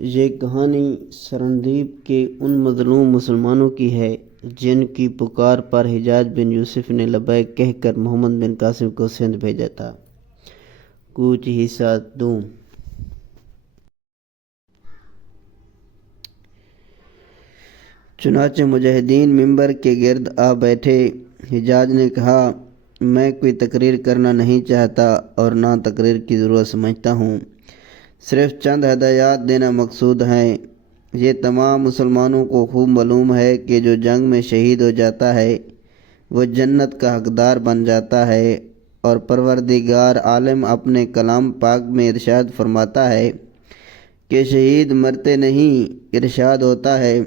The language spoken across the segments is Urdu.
یہ کہانی سرندیپ کے ان مظلوم مسلمانوں کی ہے جن کی پکار پر حجاج بن یوسف نے لبیک کہہ کر محمد بن قاسم کو سندھ بھیجا تھا۔ کوچ حصہ دوم۔ چنانچہ مجاہدین ممبر کے گرد آ بیٹھے۔ حجاج نے کہا، میں کوئی تقریر کرنا نہیں چاہتا اور نہ تقریر کی ضرورت سمجھتا ہوں، صرف چند ہدایات دینا مقصود ہیں۔ یہ تمام مسلمانوں کو خوب معلوم ہے کہ جو جنگ میں شہید ہو جاتا ہے وہ جنت کا حقدار بن جاتا ہے، اور پروردگار عالم اپنے کلام پاک میں ارشاد فرماتا ہے کہ شہید مرتے نہیں، ارشاد ہوتا ہے۔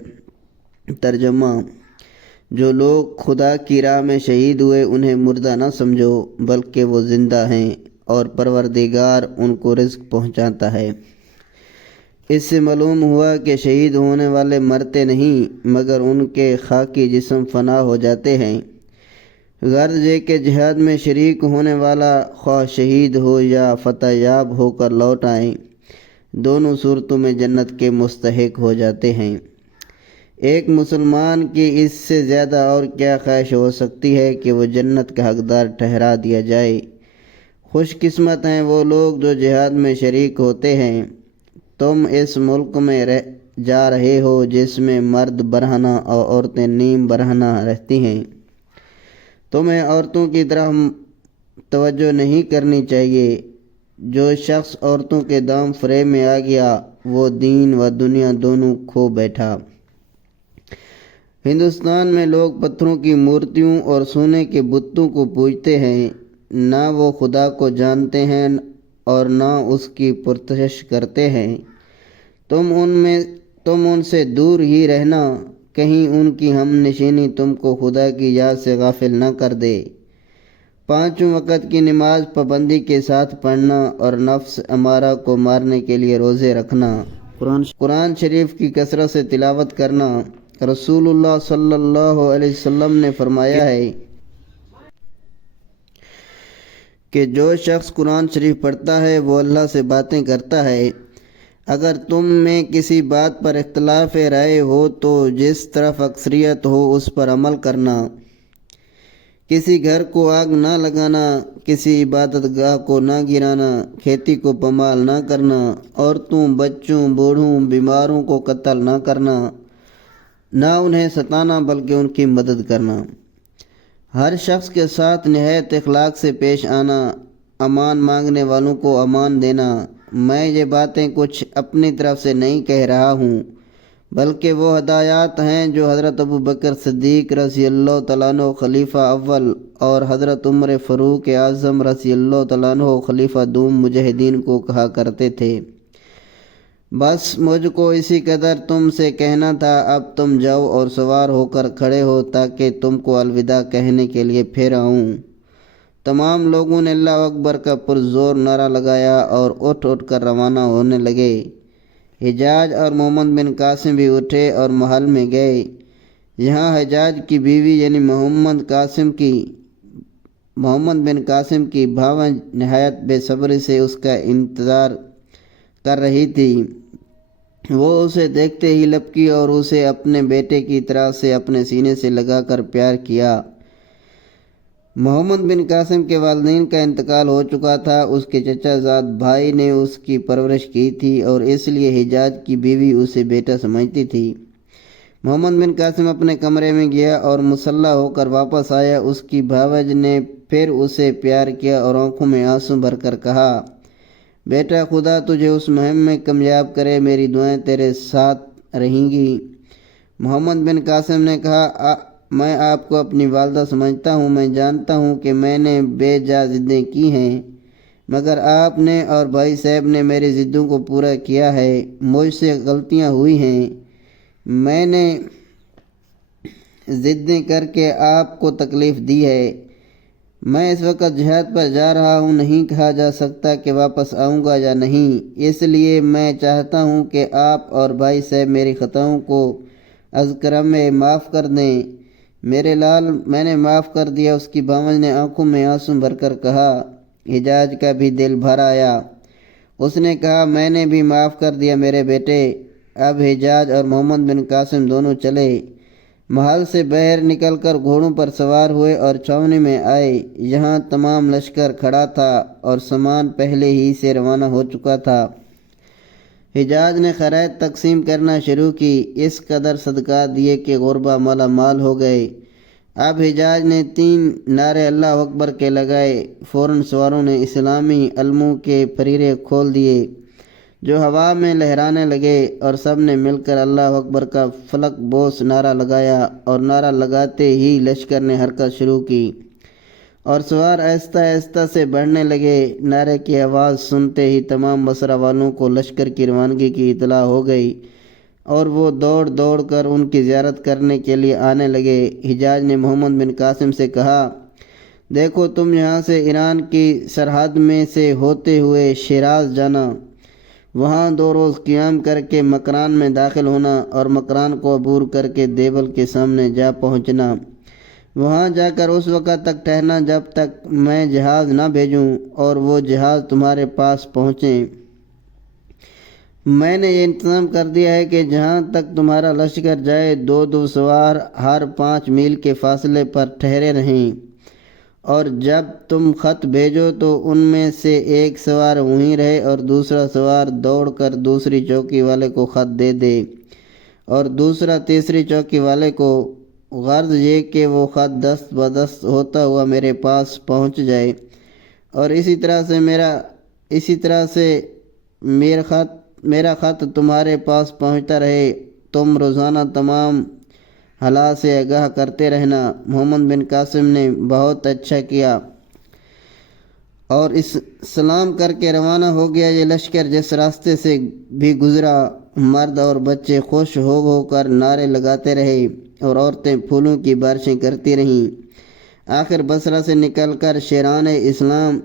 ترجمہ: جو لوگ خدا کی راہ میں شہید ہوئے انہیں مردہ نہ سمجھو بلکہ وہ زندہ ہیں، اور پروردگار ان کو رزق پہنچاتا ہے۔ اس سے معلوم ہوا کہ شہید ہونے والے مرتے نہیں مگر ان کے خاکی جسم فنا ہو جاتے ہیں۔ غرض یہ کہ جہاد میں شریک ہونے والا خواہ شہید ہو یا فتح یاب ہو کر لوٹ آئیں، دونوں صورتوں میں جنت کے مستحق ہو جاتے ہیں۔ ایک مسلمان کی اس سے زیادہ اور کیا خواہش ہو سکتی ہے کہ وہ جنت کا حقدار ٹھہرا دیا جائے۔ خوش قسمت ہیں وہ لوگ جو جہاد میں شریک ہوتے ہیں۔ تم اس ملک میں جا رہے ہو جس میں مرد برہنہ اور عورتیں نیم برہنہ رہتی ہیں۔ تمہیں عورتوں کی طرف توجہ نہیں کرنی چاہیے۔ جو شخص عورتوں کے دام فریب میں آ گیا وہ دین و دنیا دونوں کھو بیٹھا۔ ہندوستان میں لوگ پتھروں کی مورتیوں اور سونے کے بتوں کو پوجتے ہیں، نہ وہ خدا کو جانتے ہیں اور نہ اس کی پرستش کرتے ہیں۔ تم ان سے دور ہی رہنا، کہیں ان کی ہم نشینی تم کو خدا کی یاد سے غافل نہ کر دے۔ 5 وقت کی نماز پابندی کے ساتھ پڑھنا اور نفس امارہ کو مارنے کے لیے روزے رکھنا۔ قرآن شریف کی کثرت سے تلاوت کرنا۔ رسول اللہ صلی اللہ علیہ وسلم نے فرمایا ہے کہ جو شخص قرآن شریف پڑھتا ہے وہ اللہ سے باتیں کرتا ہے۔ اگر تم میں کسی بات پر اختلاف رائے ہو تو جس طرف اکثریت ہو اس پر عمل کرنا۔ کسی گھر کو آگ نہ لگانا، کسی عبادت گاہ کو نہ گرانا، کھیتی کو پامال نہ کرنا، عورتوں، بچوں، بوڑھوں، بیماروں کو قتل نہ کرنا، نہ انہیں ستانا بلکہ ان کی مدد کرنا، ہر شخص کے ساتھ نہایت اخلاق سے پیش آنا، امان مانگنے والوں کو امان دینا۔ میں یہ باتیں کچھ اپنی طرف سے نہیں کہہ رہا ہوں بلکہ وہ ہدایات ہیں جو حضرت ابوبکر صدیق رضی اللہ تعالیٰ عنہ خلیفہ اول اور حضرت عمر فاروق اعظم رضی اللہ تعالیٰ عنہ خلیفہ دوم مجاہدین کو کہا کرتے تھے۔ بس مجھ کو اسی قدر تم سے کہنا تھا، اب تم جاؤ اور سوار ہو کر کھڑے ہو تاکہ تم کو الوداع کہنے کے لیے پھر آؤں۔ تمام لوگوں نے اللہ اکبر کا پرزور نعرہ لگایا اور اٹھ کر روانہ ہونے لگے۔ حجاج اور محمد بن قاسم بھی اٹھے اور محل میں گئے۔ یہاں حجاج کی بیوی یعنی محمد بن قاسم کی بھاویں نہایت بے صبری سے اس کا انتظار کر رہی تھی۔ وہ اسے دیکھتے ہی لپکی اور اسے اپنے بیٹے کی طرح سے اپنے سینے سے لگا کر پیار کیا۔ محمد بن قاسم کے والدین کا انتقال ہو چکا تھا۔ اس کے چچا زاد بھائی نے اس کی پرورش کی تھی اور اس لیے حجاج کی بیوی اسے بیٹا سمجھتی تھی۔ محمد بن قاسم اپنے کمرے میں گیا اور مسلح ہو کر واپس آیا۔ اس کی بھاوج نے پھر اسے پیار کیا اور آنکھوں میں آنسو بھر کر کہا، بیٹا خدا تجھے اس مہم میں کامیاب کرے، میری دعائیں تیرے ساتھ رہیں گی۔ محمد بن قاسم نے کہا، میں آپ کو اپنی والدہ سمجھتا ہوں، میں جانتا ہوں کہ میں نے بے جا ضدیں کی ہیں مگر آپ نے اور بھائی صاحب نے میری ضدوں کو پورا کیا ہے۔ مجھ سے غلطیاں ہوئی ہیں، میں نے ضدیں کر کے آپ کو تکلیف دی ہے۔ میں اس وقت جہاد پر جا رہا ہوں، نہیں کہا جا سکتا کہ واپس آؤں گا یا نہیں، اس لیے میں چاہتا ہوں کہ آپ اور بھائی صاحب میری خطاؤں کو از کرم معاف کر دیں۔ میرے لال، میں نے معاف کر دیا، اس کی بھاوج نے آنکھوں میں آنسو بھر کر کہا۔ حجاج کا بھی دل بھر آیا۔ اس نے کہا میں نے بھی معاف کر دیا میرے بیٹے۔ اب حجاج اور محمد بن قاسم دونوں چلے، محل سے باہر نکل کر گھوڑوں پر سوار ہوئے اور چھاؤنی میں آئے۔ یہاں تمام لشکر کھڑا تھا اور سامان پہلے ہی سے روانہ ہو چکا تھا۔ حجاج نے خیرات تقسیم کرنا شروع کی، اس قدر صدقات دیے کہ غربا مالا مال ہو گئے۔ اب حجاج نے 3 نعرے اللہ اکبر کے لگائے، فوراً سواروں نے اسلامی علموں کے پریرے کھول دیے جو ہوا میں لہرانے لگے، اور سب نے مل کر اللہ اکبر کا فلک بوس نعرہ لگایا، اور نعرہ لگاتے ہی لشکر نے حرکت شروع کی اور سوار آہستہ آہستہ سے بڑھنے لگے۔ نعرے کی آواز سنتے ہی تمام بصرہ والوں کو لشکر کی روانگی کی اطلاع ہو گئی اور وہ دوڑ دوڑ کر ان کی زیارت کرنے کے لیے آنے لگے۔ حجاج نے محمد بن قاسم سے کہا، دیکھو تم یہاں سے ایران کی سرحد میں سے ہوتے ہوئے شیراز جانا، وہاں 2 روز قیام کر کے مکران میں داخل ہونا اور مکران کو عبور کر کے دیبل کے سامنے جا پہنچنا۔ وہاں جا کر اس وقت تک ٹھہرنا جب تک میں جہاز نہ بھیجوں اور وہ جہاز تمہارے پاس پہنچیں۔ میں نے یہ انتظام کر دیا ہے کہ جہاں تک تمہارا لشکر جائے 2 سوار ہر 5 میل کے فاصلے پر ٹھہرے رہیں، اور جب تم خط بھیجو تو ان میں سے ایک سوار وہیں رہے اور دوسرا سوار دوڑ کر دوسری چوکی والے کو خط دے دے، اور دوسرا تیسری چوکی والے کو، غرض یہ کہ وہ خط دست بدست ہوتا ہوا میرے پاس پہنچ جائے، اور اسی طرح سے میرا خط تمہارے پاس پہنچتا رہے۔ تم روزانہ تمام حالات سے آگاہ کرتے رہنا۔ محمد بن قاسم نے بہت اچھا کیا اور سلام کر کے روانہ ہو گیا۔ یہ لشکر جس راستے سے بھی گزرا، مرد اور بچے خوش ہو کر نعرے لگاتے رہے اور عورتیں پھولوں کی بارشیں کرتی رہیں۔ آخر بصرہ سے نکل کر شیران اسلام